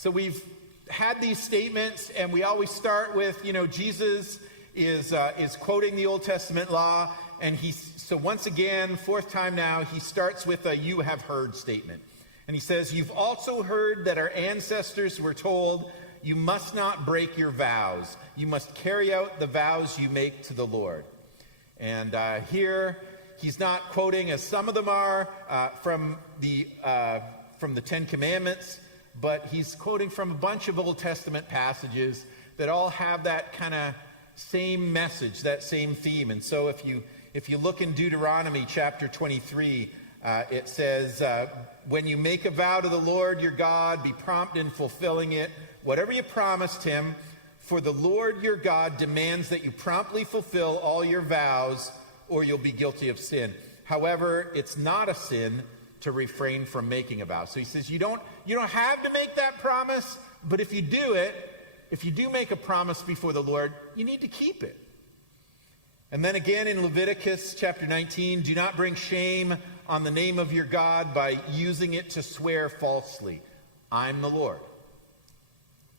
So we've had these statements, and we always start with, Jesus is quoting the Old Testament law, and so once again, fourth time now, he starts with a "you have heard" statement. And he says, "You've also heard that our ancestors were told, you must not break your vows. You must carry out the vows you make to the Lord." And here, he's not quoting, as some of them are, from the Ten Commandments, but he's quoting from a bunch of Old Testament passages that all have that kind of same message, that same theme. And so if you look in Deuteronomy chapter 23, it says, "When you make a vow to the Lord your God, be prompt in fulfilling it, whatever you promised him, for the Lord your God demands that you promptly fulfill all your vows, or you'll be guilty of sin. However, it's not a sin to refrain from making a vow." So he says, you don't have to make that promise, but if you do make a promise before the Lord, you need to keep it. And then again in Leviticus chapter 19, "Do not bring shame on the name of your God by using it to swear falsely. I'm the Lord."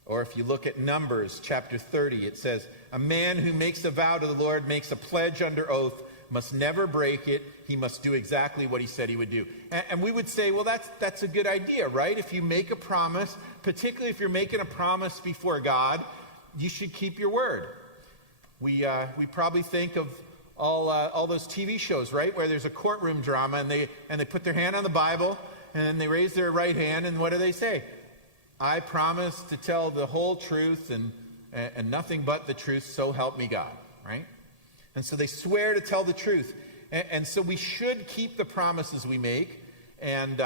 Or if you look at Numbers chapter 30, it says, "A man who makes a vow to the Lord makes a pledge under oath, must never break it. He must do exactly what he said he would do." And we would say, well, that's a good idea, right? If you make a promise, particularly if you're making a promise before God, you should keep your word. We probably think of all those TV shows, right, where there's a courtroom drama, and they put their hand on the Bible, and then they raise their right hand, and what do they say? "I promise to tell the whole truth and nothing but the truth, so help me God," right? And so they swear to tell the truth. And so we should keep the promises we make. And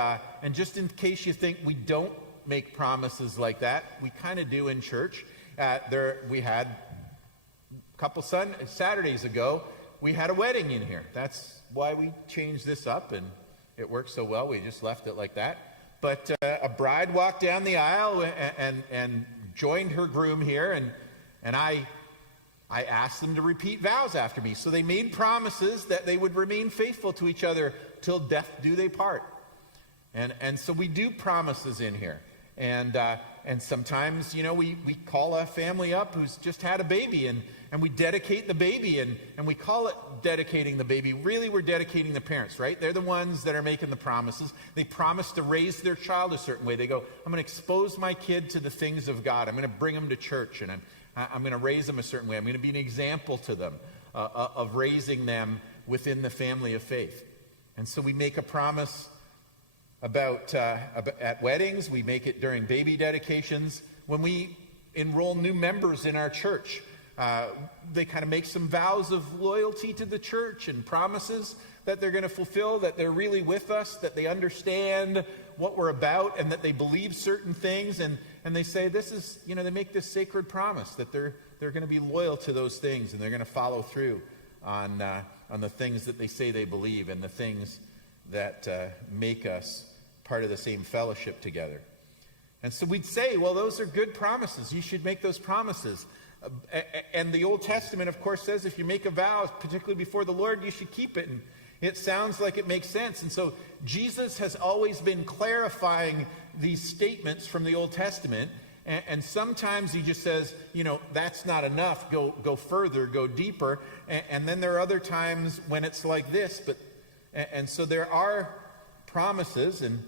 just in case you think we don't make promises like that, we kind of do in church. We had a couple Saturdays ago, we had a wedding in here. That's why we changed this up, and it worked so well, we just left it like that. But a bride walked down the aisle and joined her groom here, and I asked them to repeat vows after me. So they made promises that they would remain faithful to each other till death do they part. And so we do promises in here. And sometimes, we call a family up who's just had a baby, and we dedicate the baby, and we call it dedicating the baby. Really, we're dedicating the parents, right? They're the ones that are making the promises. They promise to raise their child a certain way. They go, "I'm going to expose my kid to the things of God. I'm going to bring them to church, and I'm going to raise them a certain way. I'm going to be an example to them of raising them within the family of faith." And so we make a promise about at weddings. We make it during baby dedications. When we enroll new members in our church, they kind of make some vows of loyalty to the church and promises that they're going to fulfill, that they're really with us, that they understand what we're about, and that they believe certain things. And they say this is, they make this sacred promise that they're going to be loyal to those things, and they're going to follow through on the things that they say they believe, and the things that make us part of the same fellowship together. And so we'd say, well, those are good promises. You should make those promises. And the Old Testament, of course, says if you make a vow, particularly before the Lord, you should keep it. And it sounds like it makes sense. And so Jesus has always been clarifying these statements from the Old Testament. And sometimes he just says, that's not enough. Go further, go deeper. And then there are other times when it's like this. And so there are promises, and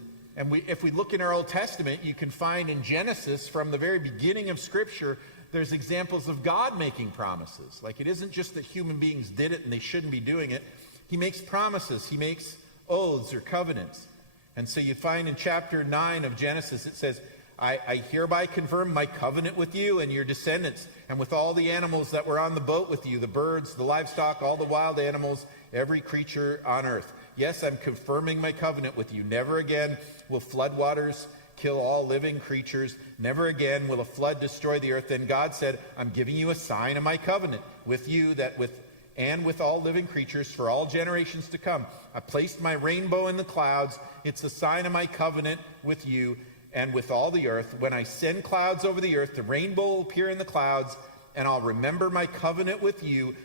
if we look in our Old Testament, you can find in Genesis, from the very beginning of Scripture, there's examples of God making promises. Like, it isn't just that human beings did it and they shouldn't be doing it. He makes promises. He makes oaths or covenants. And so you find in chapter 9 of Genesis, it says, I hereby confirm my covenant with you and your descendants, and with all the animals that were on the boat with you, the birds, the livestock, all the wild animals, every creature on earth. Yes, I'm confirming my covenant with you. Never again will floodwaters kill all living creatures. Never again will a flood destroy the earth. Then God said, I'm giving you a sign of my covenant with you, that with all living creatures for all generations to come. I placed my rainbow in the clouds. It's a sign of my covenant with you and with all the earth. When I send clouds over the earth, the rainbow will appear in the clouds, and I'll remember my covenant with you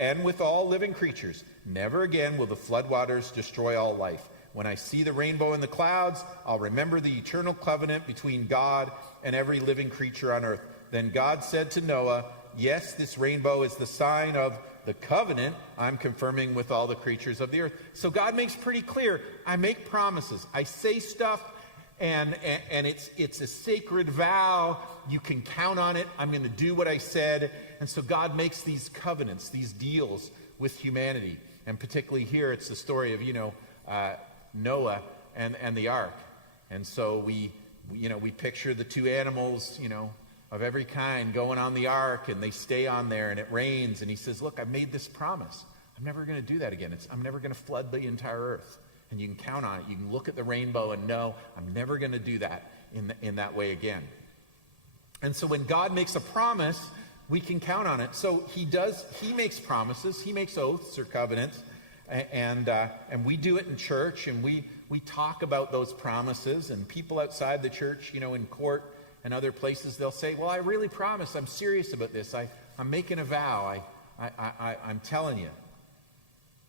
and with all living creatures. Never again will the floodwaters destroy all life. When I see the rainbow in the clouds, I'll remember the eternal covenant between God and every living creature on earth. Then God said to Noah, yes, this rainbow is the sign of the covenant I'm confirming with all the creatures of the earth. So God makes pretty clear, I make promises. I say stuff, and it's a sacred vow. You can count on it. I'm going to do what I said. And so God makes these covenants, these deals with humanity. And particularly here, it's the story of, Noah and the ark. And so we picture the two animals, of every kind going on the ark, and they stay on there, and it rains, and he says, look, I've made this promise. I'm never going to do that again. I'm never going to flood the entire earth. And you can count on it. You can look at the rainbow and know I'm never going to do that in that way again. And so when God makes a promise, we can count on it. So he makes promises, he makes oaths or covenants, and we do it in church, and we talk about those promises, and people outside the church, in court and other places, they'll say, well, I really promise, I'm serious about this. I'm making a vow. I'm telling you.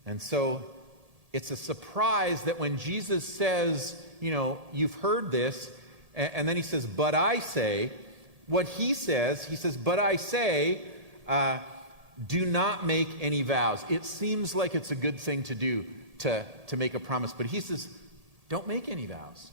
And so it's a surprise that when Jesus says, you've heard this, and then he says, but I say, what he says, but I say, do not make any vows. It seems like it's a good thing to do to make a promise, but he says, don't make any vows.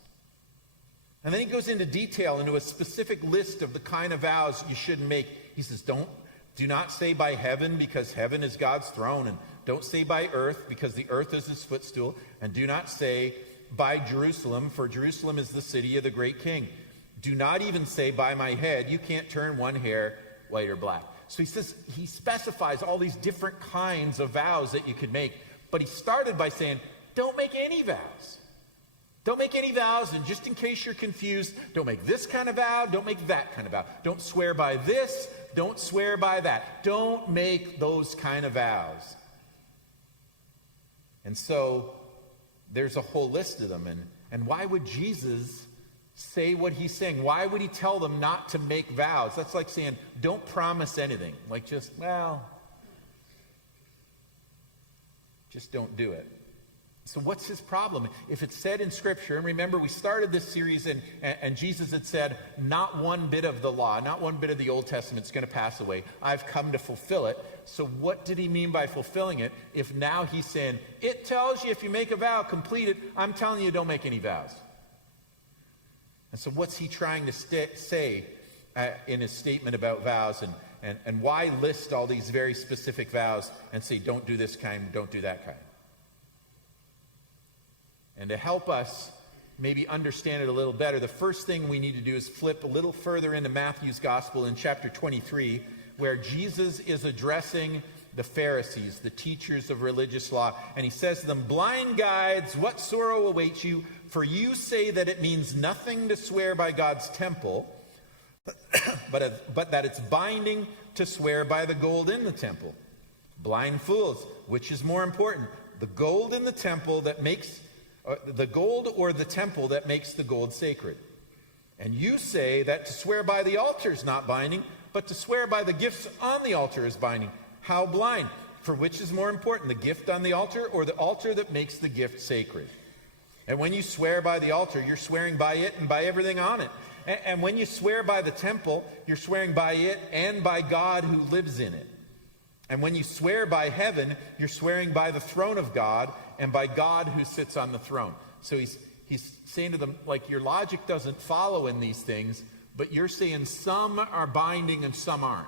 And then he goes into detail, into a specific list of the kind of vows you shouldn't make. He says, do not say by heaven, because heaven is God's throne, and don't say by earth, because the earth is his footstool, and do not say by Jerusalem, for Jerusalem is the city of the great king. Do not even say by my head, you can't turn one hair white or black. So he specifies all these different kinds of vows that you could make, but he started by saying, don't make any vows. Don't make any vows, and just in case you're confused, don't make this kind of vow, don't make that kind of vow. Don't swear by this, don't swear by that. Don't make those kind of vows. And so there's a whole list of them. And why would Jesus say what he's saying? Why would he tell them not to make vows? That's like saying, don't promise anything. Like just don't do it. So what's his problem? If it's said in Scripture, and remember we started this series and Jesus had said, not one bit of the law, not one bit of the Old Testament is going to pass away. I've come to fulfill it. So what did he mean by fulfilling it? If now he's saying, it tells you if you make a vow, complete it. I'm telling you, don't make any vows. And so what's he trying to say in his statement about vows, and why list all these very specific vows and say, don't do this kind, don't do that kind? And to help us maybe understand it a little better, the first thing we need to do is flip a little further into Matthew's gospel in chapter 23, where Jesus is addressing the Pharisees, the teachers of religious law. And he says to them, blind guides, what sorrow awaits you? For you say that it means nothing to swear by God's temple, but that it's binding to swear by the gold in the temple. Blind fools, which is more important, the gold in the temple that makes the gold or the temple that makes the gold sacred? And you say that to swear by the altar is not binding, but to swear by the gifts on the altar is binding. How blind! For which is more important, the gift on the altar or the altar that makes the gift sacred? And when you swear by the altar, you're swearing by it and by everything on it. And when you swear by the temple, you're swearing by it and by God who lives in it. And when you swear by heaven, you're swearing by the throne of God and by God who sits on the throne. So he's saying to them, like, your logic doesn't follow in these things, but you're saying some are binding and some aren't.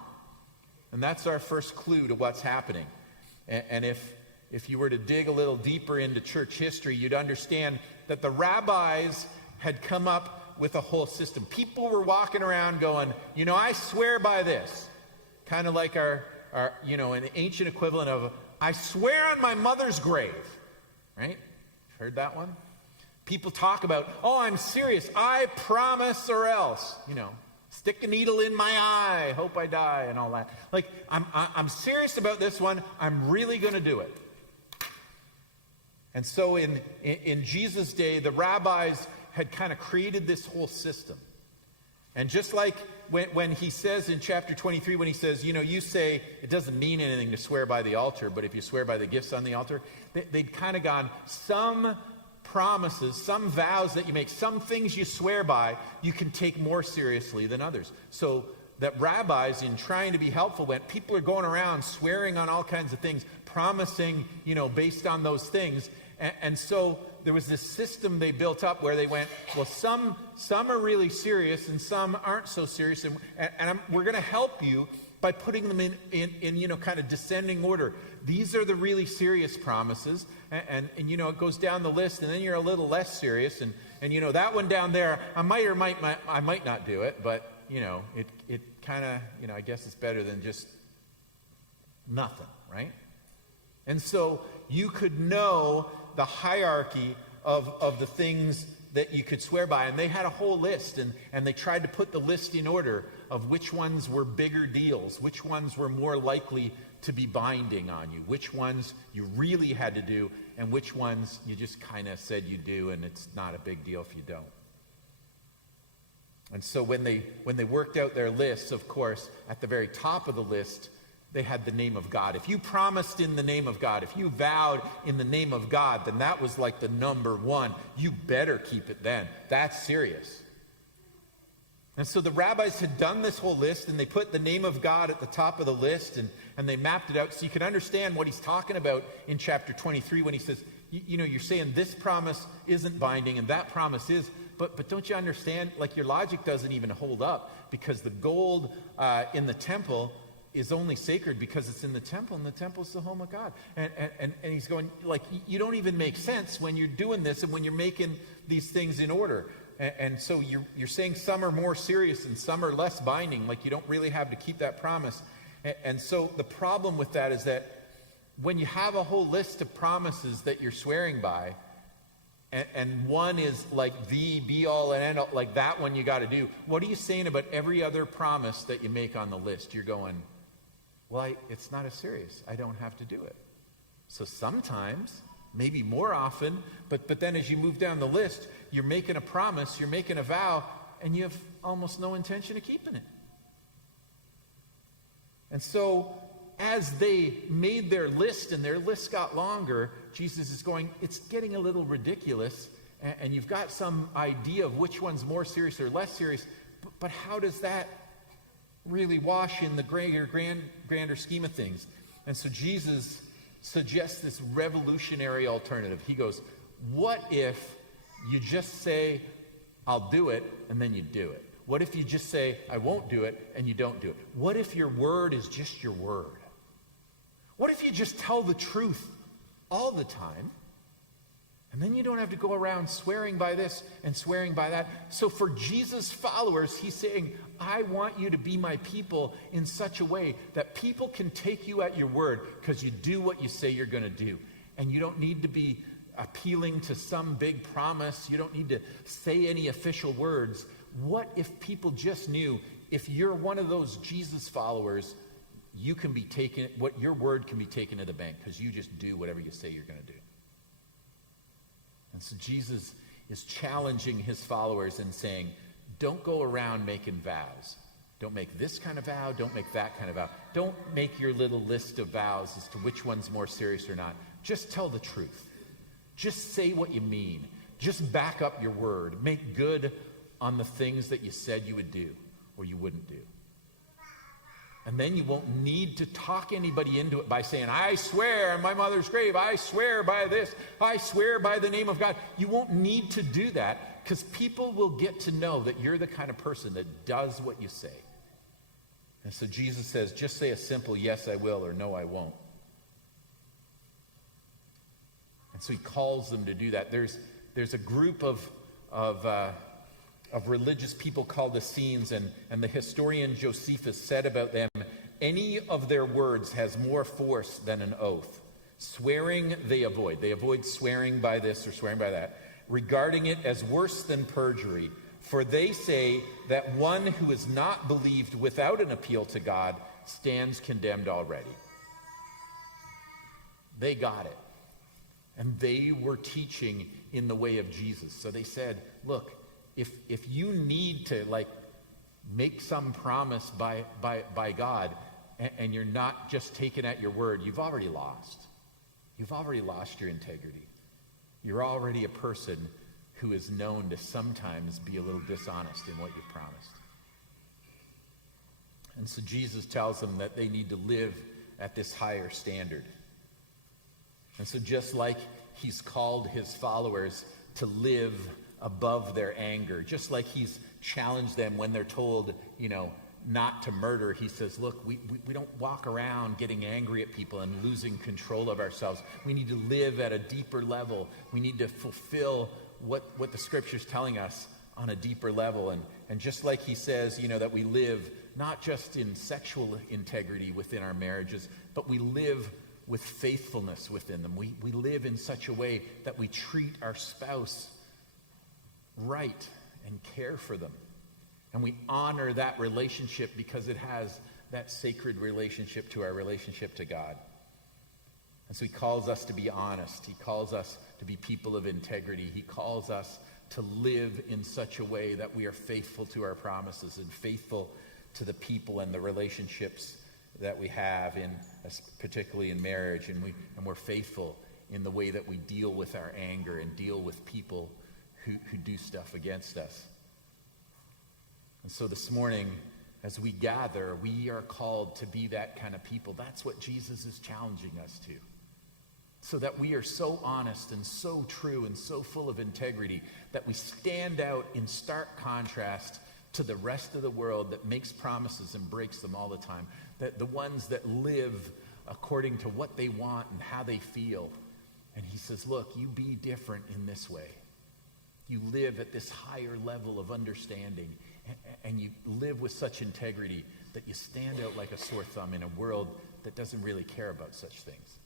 And that's our first clue to what's happening. And if you were to dig a little deeper into church history, you'd understand that the rabbis had come up with a whole system. People were walking around going, I swear by this. Kind of like our an ancient equivalent of, I swear on my mother's grave. Right? Heard that one? People talk about, I'm serious. I promise or else. Stick a needle in my eye, hope I die, and all that. Like, I'm serious about this one. I'm really going to do it. And so in Jesus' day, the rabbis had kind of created this whole system. And just like when he says in chapter 23, when he says, you say it doesn't mean anything to swear by the altar, but if you swear by the gifts on the altar, they'd kind of gone, some promises, some vows that you make, some things you swear by, you can take more seriously than others. So that rabbis, in trying to be helpful, when people are going around swearing on all kinds of things, promising, based on those things. And so there was this system they built up where they went, well, some are really serious and some aren't so serious. And we're going to help you by putting them in kind of descending order. These are the really serious promises. And it goes down the list, and then you're a little less serious. And that one down there, I might not do it, but, it kind of, I guess it's better than just nothing, right? And so you could know the hierarchy of the things that you could swear by. And they had a whole list, and they tried to put the list in order of which ones were bigger deals, which ones were more likely to be binding on you, which ones you really had to do, and which ones you just kind of said you do, and it's not a big deal if you don't. And so when they worked out their lists, of course, at the very top of the list, they had the name of God. If you promised in the name of God, if you vowed in the name of God, then that was like the number one. You better keep it then. That's serious. And so the rabbis had done this whole list, and they put the name of God at the top of the list, and they mapped it out so you can understand what he's talking about in chapter 23 when he says, you're saying this promise isn't binding and that promise is, but don't you understand, like your logic doesn't even hold up, because the gold in the temple is only sacred because it's in the temple, and the temple is the home of God. And he's going, like, you don't even make sense when you're doing this and when you're making these things in order. And so you're saying some are more serious and some are less binding, like you don't really have to keep that promise. And so the problem with that is that when you have a whole list of promises that you're swearing by, and one is like the be-all and end-all, like that one you got to do, what are you saying about every other promise that you make on the list? You're going, well, it's not as serious. I don't have to do it. So sometimes, maybe more often, but then as you move down the list, you're making a promise, you're making a vow, and you have almost no intention of keeping it. And so as they made their list and their list got longer, Jesus is going, it's getting a little ridiculous, and you've got some idea of which one's more serious or less serious, but how does that really wash in the grander scheme of things? And so Jesus suggests this revolutionary alternative. He goes, what if you just say, I'll do it, and then you do it? What if you just say, I won't do it, and you don't do it? What if your word is just your word? What if you just tell the truth all the time, and then you don't have to go around swearing by this and swearing by that? So for Jesus' followers, he's saying, I want you to be my people in such a way that people can take you at your word because you do what you say you're going to do. And you don't need to be appealing to some big promise. You don't need to say any official words. What if people just knew, if you're one of those Jesus followers, you can be taken, what your word can be taken to the bank because you just do whatever you say you're going to do. And so Jesus is challenging his followers and saying, don't go around making vows. Don't make this kind of vow. Don't make that kind of vow. Don't make your little list of vows as to which one's more serious or not. Just tell the truth. Just say what you mean. Just back up your word. Make good on the things that you said you would do or you wouldn't do. And then you won't need to talk anybody into it by saying, I swear on my mother's grave, I swear by this, I swear by the name of God. You won't need to do that because people will get to know that you're the kind of person that does what you say. And so Jesus says, just say a simple yes, I will, or no, I won't. And so he calls them to do that. There's a group of religious people called the Essenes, and the historian Josephus said about them, any of their words has more force than an oath. Swearing they avoid. They avoid swearing by this or swearing by that, regarding it as worse than perjury. For they say that one who is not believed without an appeal to God stands condemned already. They got it. And they were teaching in the way of Jesus. So they said, look, if you need to make some promise by God and you're not just taken at your word, you've already lost. You've already lost your integrity. You're already a person who is known to sometimes be a little dishonest in what you've promised. And so Jesus tells them that they need to live at this higher standard. And so just like he's called his followers to live above their anger, just like he's challenged them when they're told, not to murder, he says, look, we don't walk around getting angry at people and losing control of ourselves. We need to live at a deeper level. We need to fulfill what the Scripture's telling us on a deeper level. And just like he says, that we live not just in sexual integrity within our marriages, but we live with faithfulness within them. We live in such a way that we treat our spouse right and care for them. And we honor that relationship because it has that sacred relationship to our relationship to God. And so he calls us to be honest. He calls us to be people of integrity. He calls us to live in such a way that we are faithful to our promises and faithful to the people and the relationships that we have, particularly in marriage. And we're faithful in the way that we deal with our anger and deal with people who do stuff against us. And so this morning, as we gather, we are called to be that kind of people. That's what Jesus is challenging us to. So that we are so honest and so true and so full of integrity that we stand out in stark contrast to the rest of the world that makes promises and breaks them all the time. That the ones that live according to what they want and how they feel. And he says, look, you be different in this way. You live at this higher level of understanding, and you live with such integrity that you stand out like a sore thumb in a world that doesn't really care about such things.